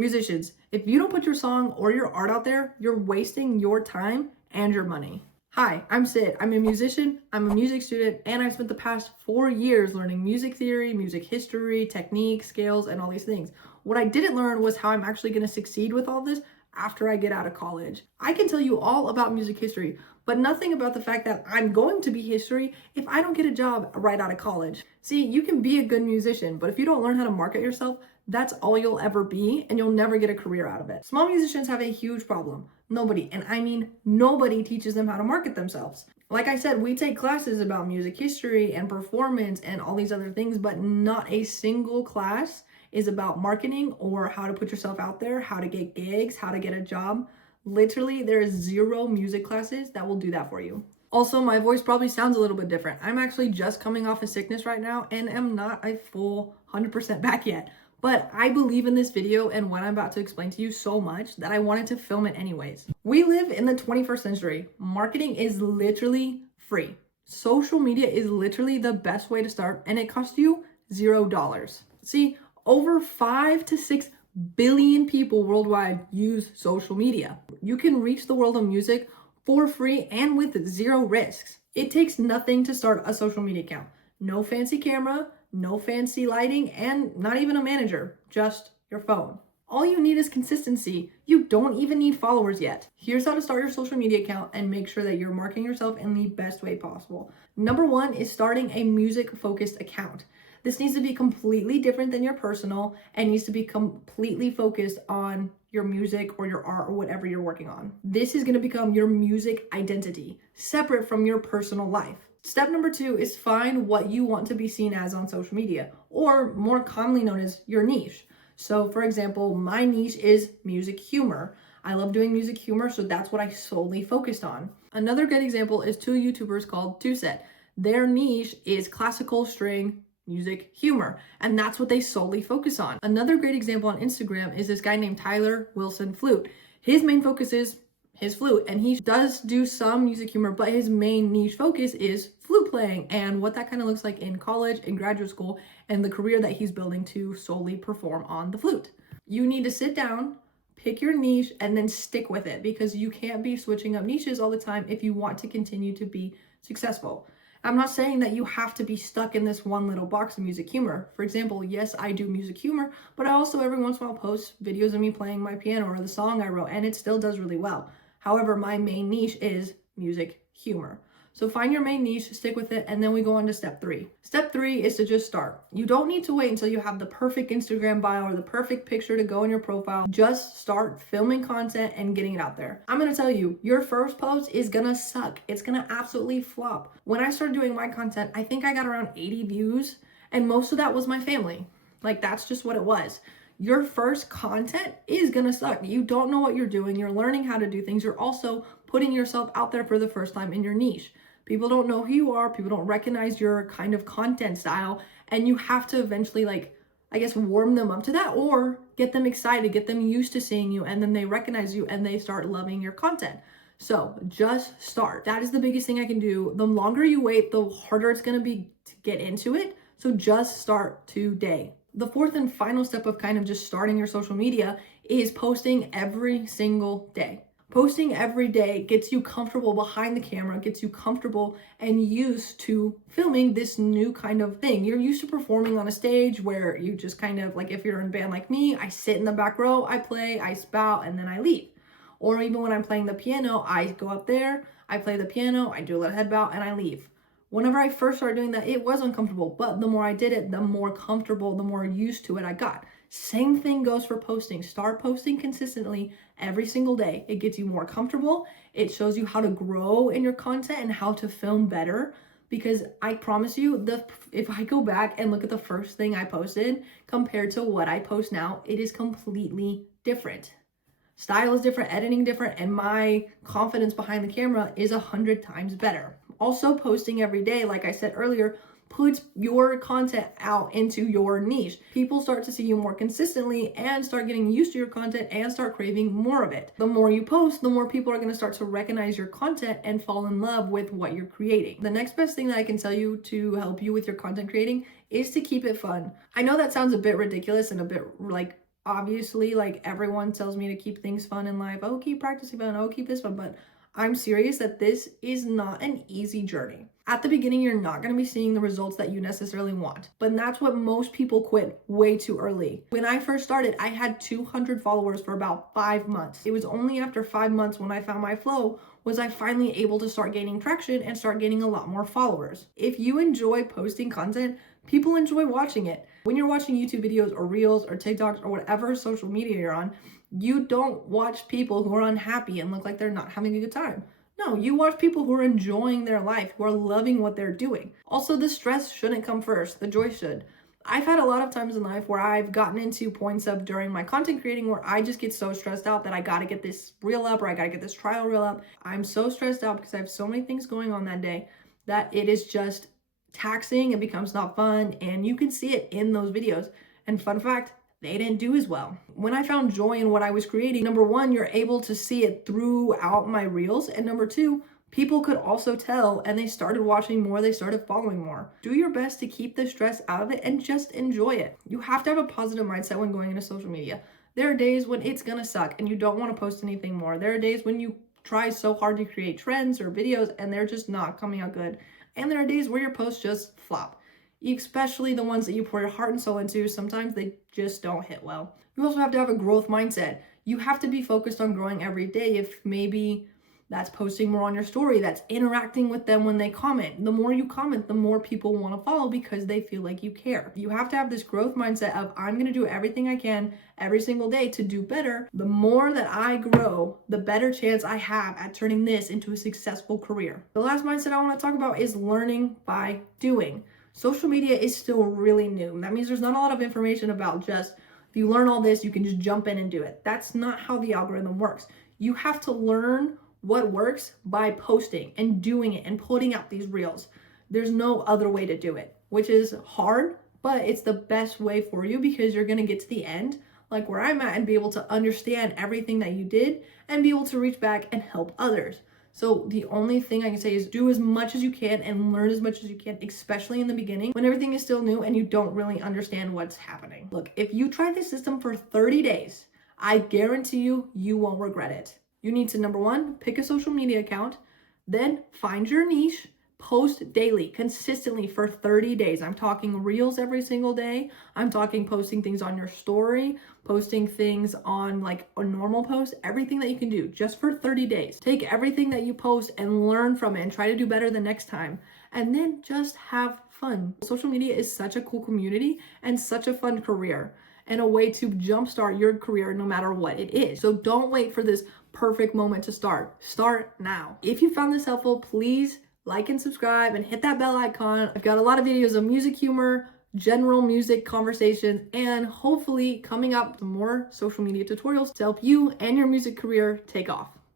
Musicians, if you don't put your song or your art out there, you're wasting your time and your money. Hi, I'm Sid. I'm a musician, I'm a music student, and I've spent the past 4 years learning music theory, music history, technique, scales, and all these things. What I didn't learn was how I'm actually going to succeed with all this after I get out of college. I can tell you all about music history, but nothing about the fact that I'm going to be history if I don't get a job right out of college. See, you can be a good musician, but if you don't learn how to market yourself, that's all you'll ever be, and you'll never get a career out of it. Small musicians have a huge problem. Nobody, and I mean nobody, teaches them how to market themselves. Like I said, we take classes about music history and performance and all these other things, but not a single class is about marketing or how to put yourself out there, how to get gigs, how to get a job. Literally, there is 0 music classes that will do that for you. Also, my voice probably sounds a little bit different. I'm actually just coming off a sickness right now and am not a full 100% back yet. But I believe in this video and what I'm about to explain to you so much that I wanted to film it anyways. We live in the 21st century. Marketing is literally free. Social media is literally the best way to start, and it costs you $0. See, over 5 to 6 billion people worldwide use social media. You can reach the world of music for free and with 0 risks. It takes nothing to start a social media account. No fancy camera, no fancy lighting, and not even a manager, just your phone. All you need is consistency. You don't even need followers yet. Here's how to start your social media account and make sure that you're marketing yourself in the best way possible. Number 1 is starting a music-focused account. This needs to be completely different than your personal and needs to be completely focused on your music or your art or whatever you're working on. This is going to become your music identity, separate from your personal life. Step number 2 is find what you want to be seen as on social media, or more commonly known as your niche. So for example, my niche is music humor. I love doing music humor, so that's what I solely focused on. Another good example is 2 YouTubers called Two Set. Their niche is classical string music humor, and that's what they solely focus on. Another great example on Instagram is this guy named Tyler Wilson Flute. His main focus is his flute, and he does do some music humor, but his main niche focus is flute playing and what that kind of looks like in college and graduate school and the career that he's building to solely perform on the flute. You need to sit down, pick your niche, and then stick with it, because you can't be switching up niches all the time if you want to continue to be successful. I'm not saying that you have to be stuck in this one little box of music humor. For example, yes, I do music humor, but I also every once in a while post videos of me playing my piano or the song I wrote, and it still does really well. However, my main niche is music humor. So find your main niche, stick with it, and then we go on to step 3. Step 3 is to just start. You don't need to wait until you have the perfect Instagram bio or the perfect picture to go in your profile. Just start filming content and getting it out there. I'm gonna tell you, your first post is gonna suck. It's gonna absolutely flop. When I started doing my content, I think I got around 80 views, and most of that was my family. Like, that's just what it was. Your first content is gonna suck. You don't know what you're doing. You're learning how to do things. You're also putting yourself out there for the first time in your niche. People don't know who you are. People don't recognize your kind of content style. And you have to eventually, warm them up to that, or get them excited, get them used to seeing you, and then they recognize you and they start loving your content. So just start. That is the biggest thing I can do. The longer you wait, the harder it's gonna be to get into it. So just start today. The 4th and final step of kind of just starting your social media is posting every single day. Posting every day gets you comfortable behind the camera, gets you comfortable and used to filming this new kind of thing. You're used to performing on a stage where you just kind of, like if you're in a band like me, I sit in the back row, I play, I spout, and then I leave. Or even when I'm playing the piano, I go up there, I play the piano, I do a little head bow, and I leave. Whenever I first started doing that, it was uncomfortable, but the more I did it, the more comfortable, the more used to it I got. Same thing goes for posting. Start posting consistently every single day. It gets you more comfortable. It shows you how to grow in your content and how to film better, because I promise you, if I go back and look at the first thing I posted compared to what I post now, it is completely different. Style is different, editing different, and my confidence behind the camera is 100 times better. Also, posting every day, like I said earlier, puts your content out into your niche. People start to see you more consistently and start getting used to your content and start craving more of it. The more you post, the more people are going to start to recognize your content and fall in love with what you're creating. The next best thing that I can tell you to help you with your content creating is to keep it fun. I know that sounds a bit ridiculous and a bit Obviously, like everyone tells me to keep things fun in life. Oh, keep practicing fun. Oh, keep this fun. But I'm serious that this is not an easy journey. At the beginning, you're not going to be seeing the results that you necessarily want. But that's what most people quit way too early. When I first started, I had 200 followers for about 5 months. It was only after 5 months when I found my flow was I finally able to start gaining traction and start gaining a lot more followers. If you enjoy posting content, people enjoy watching it. When you're watching YouTube videos or Reels or TikToks or whatever social media you're on, you don't watch people who are unhappy and look like they're not having a good time. No, you watch people who are enjoying their life, who are loving what they're doing. Also, the stress shouldn't come first, the joy should. I've had a lot of times in life where I've gotten into points of during my content creating where I just get so stressed out that I gotta get this reel up or I gotta get this trial reel up. I'm so stressed out because I have so many things going on that day that it is just taxing. It becomes not fun, and you can see it in those videos. And fun fact, they didn't do as well. When I found joy in what I was creating, number one, you're able to see it throughout my reels. And number two, people could also tell and they started watching more, they started following more. Do your best to keep the stress out of it and just enjoy it. You have to have a positive mindset when going into social media. There are days when it's gonna suck and you don't want to post anything more. There are days when you try so hard to create trends or videos and they're just not coming out good. And there are days where your posts just flop. Especially the ones that you pour your heart and soul into, sometimes they just don't hit well. You also have to have a growth mindset. You have to be focused on growing every day. If maybe that's posting more on your story, that's interacting with them when they comment. The more you comment, the more people want to follow because they feel like you care. You have to have this growth mindset of I'm going to do everything I can every single day to do better. The more that I grow, the better chance I have at turning this into a successful career. The last mindset I want to talk about is learning by doing. Social media is still really new. That means there's not a lot of information about just if you learn all this, you can just jump in and do it. That's not how the algorithm works. You have to learn what works by posting and doing it and putting out these reels. There's no other way to do it, which is hard, but it's the best way for you because you're going to get to the end, like where I'm at, and be able to understand everything that you did and be able to reach back and help others. So the only thing I can say is do as much as you can and learn as much as you can, especially in the beginning when everything is still new and you don't really understand what's happening. Look, if you try this system for 30 days, I guarantee you won't regret it. You need to, number one, pick a social media account, then find your niche, post daily, consistently for 30 days. I'm talking reels every single day. I'm talking posting things on your story, posting things on like a normal post, everything that you can do just for 30 days. Take everything that you post and learn from it and try to do better the next time. And then just have fun. Social media is such a cool community and such a fun career and a way to jumpstart your career no matter what it is. So don't wait for this perfect moment to start. Start now. If you found this helpful, please like and subscribe and hit that bell icon. I've got a lot of videos of music humor, general music conversations, and hopefully coming up with more social media tutorials to help you and your music career take off.